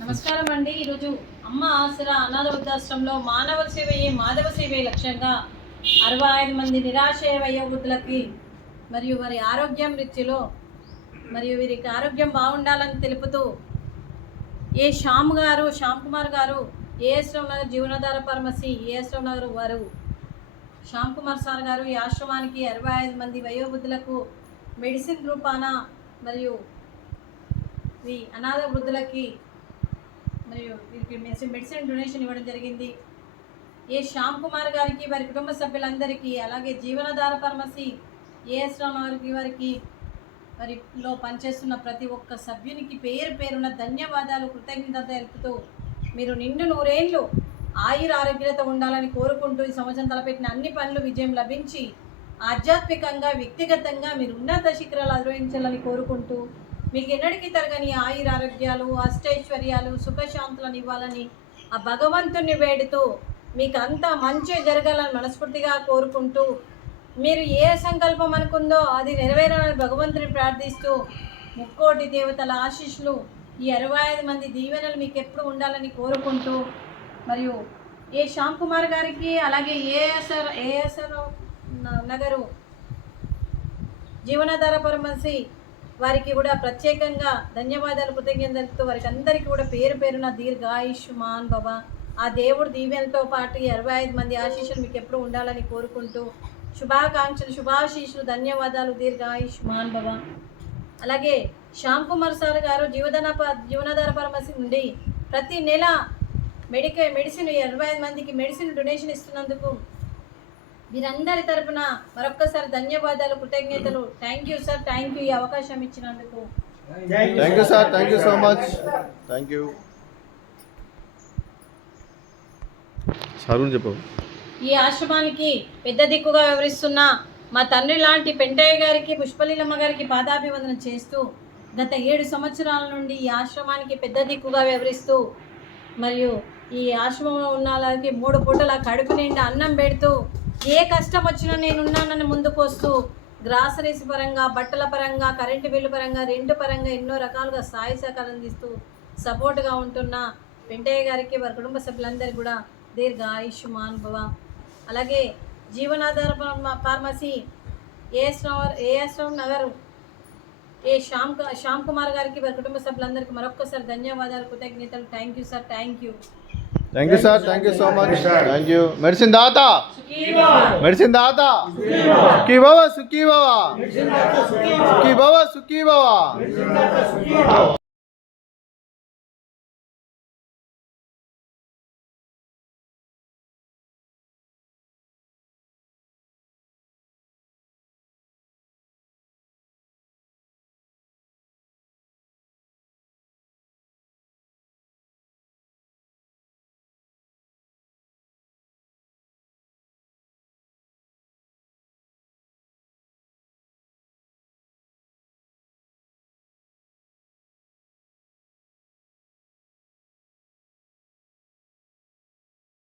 నమస్కారం అండి. ఈరోజు అమ్మ ఆసరా అనాథ వృద్ధాశ్రమంలో మానవ సేవయే మాధవ సేవే లక్ష్యంగా 65 మంది నిరాశ్రయ వయోవృద్ధులకి మరియు వారి ఆరోగ్యం రీత్యలో మరియు వీరికి ఆరోగ్యం బాగుండాలని తెలుపుతూ శ్యామ్ కుమార్ గారు ఏఎస్ రావు నగర్ జీవనాధార ఫార్మసీ ఏఎస్ రావు నగర్ వారు శ్యామ్ కుమార్ సార్ గారు ఈ ఆశ్రమానికి 65 మంది వయోవృద్ధులకు మెడిసిన్ రూపాన మరియు ఈ అనాథ వృద్ధులకి మరియు వీరికి మెడిసిన్ డొనేషన్ ఇవ్వడం జరిగింది. శ్యామ్ కుమార్ గారికి వారి కుటుంబ సభ్యులందరికీ, అలాగే జీవనాధార ఫార్మసీ ఏఎస్ రావు నగర్కి వారికి వారిలో పనిచేస్తున్న ప్రతి ఒక్క సభ్యునికి పేరు పేరున ధన్యవాదాలు, కృతజ్ఞత తెలుపుతూ మీరు నిండు 100 ఏళ్ళు ఆయుర ఆరోగ్యత ఉండాలని కోరుకుంటూ ఈ సంవత్సరం తలపెట్టిన అన్ని పనులు విజయం లభించి ఆధ్యాత్మికంగా వ్యక్తిగతంగా మీరు ఉన్నత శిఖరాలు అధిరోహించాలని కోరుకుంటూ మీకు ఎన్నటికీ తరగని ఆయుర ఆరోగ్యాలు, అష్టైశ్వర్యాలు, సుఖశాంతులను ఇవ్వాలని ఆ భగవంతుని వేడుతూ మీకు అంతా మంచి జరగాలని మనస్ఫూర్తిగా కోరుకుంటూ మీరు ఏ సంకల్పం అనుకుందో అది నెరవేరాలని భగవంతుని ప్రార్థిస్తూ ముక్కోటి దేవతల ఆశీస్సులు ఈ 65 మంది దీవెనలు మీకు ఎప్పుడు ఉండాలని కోరుకుంటూ మరియు శ్యామ్ కుమార్ గారికి అలాగే ఏఎస్ నగరు జీవనాధార ఫార్మసీ వారికి కూడా ప్రత్యేకంగా ధన్యవాదాలు, కృతజ్ఞతలతో వారికి అందరికీ కూడా పేరు పేరున దీర్ఘాయుష్మాన్ భవ ఆ దేవుడు దీవెనతో పాటు 65 మంది ఆశీస్సులు మీకు ఎప్పుడు ఉండాలని కోరుకుంటూ శుభాకాంక్షలు, శుభాశీస్సులు, ధన్యవాదాలు, దీర్ఘాయుష్మాన్ భవ. అలాగే శ్యామ్ కుమార్ సార్ గారు జీవనాధార ఫార్మసీ నుండి ప్రతి నెల మెడిసిన్ 65 మందికి మెడిసిన్ డొనేషన్ ఇస్తున్నందుకు మీరందరి తరపున మరొక్కసారి ధన్యవాదాలు, కృతజ్ఞతలు. Thank you sir, thank you ఈ అవకాశం ఇచ్చినందుకు. Thank you sir, thank you so much, thank you. చెప్పు. ఈ ఆశ్రమానికి పెద్ద దిక్కుగా వివరిస్తున్న మా తండ్రి లాంటి పెంటయ్య గారికి, పుష్పలీలమ్మ గారికి పాదాభివందనం చేస్తూ గత 7 సంవత్సరాల నుండి ఈ ఆశ్రమానికి పెద్ద దిక్కుగా వివరిస్తూ మరియు ఈ ఆశ్రమంలో ఉన్న వాళ్ళకి 3 పూటల కడుపు నిండా అన్నం పెడుతూ ఏ కష్టం వచ్చినా నేనున్నానని ముందుకు వస్తూ గ్రాసరీస్ పరంగా, బట్టల పరంగా, కరెంటు బిల్లు పరంగా, రెంటు పరంగా ఎన్నో రకాలుగా సాయి సహకారం అందిస్తూ సపోర్ట్గా ఉంటున్న పెంటయ్య గారికి వారి కుటుంబ సభ్యులందరికీ కూడా దీర్ఘాయుష్మాన్ భవ. అలాగే జీవనాధార ఫార్మసీ ఏఎస్ రావు నగర్ శ్యామ్ కుమార్ గారికి వారి కుటుంబ సభ్యులందరికీ మరొక్కసారి ధన్యవాదాలు, కృతజ్ఞతలు. Thank you sir, thank you. Thank you sir, thank you so much, thank you. Medicine దాతా మెడిసిన్ దాతా సుఖీ భవ, సుఖీ భవ, సుఖీ భవ, సుఖీ భవ.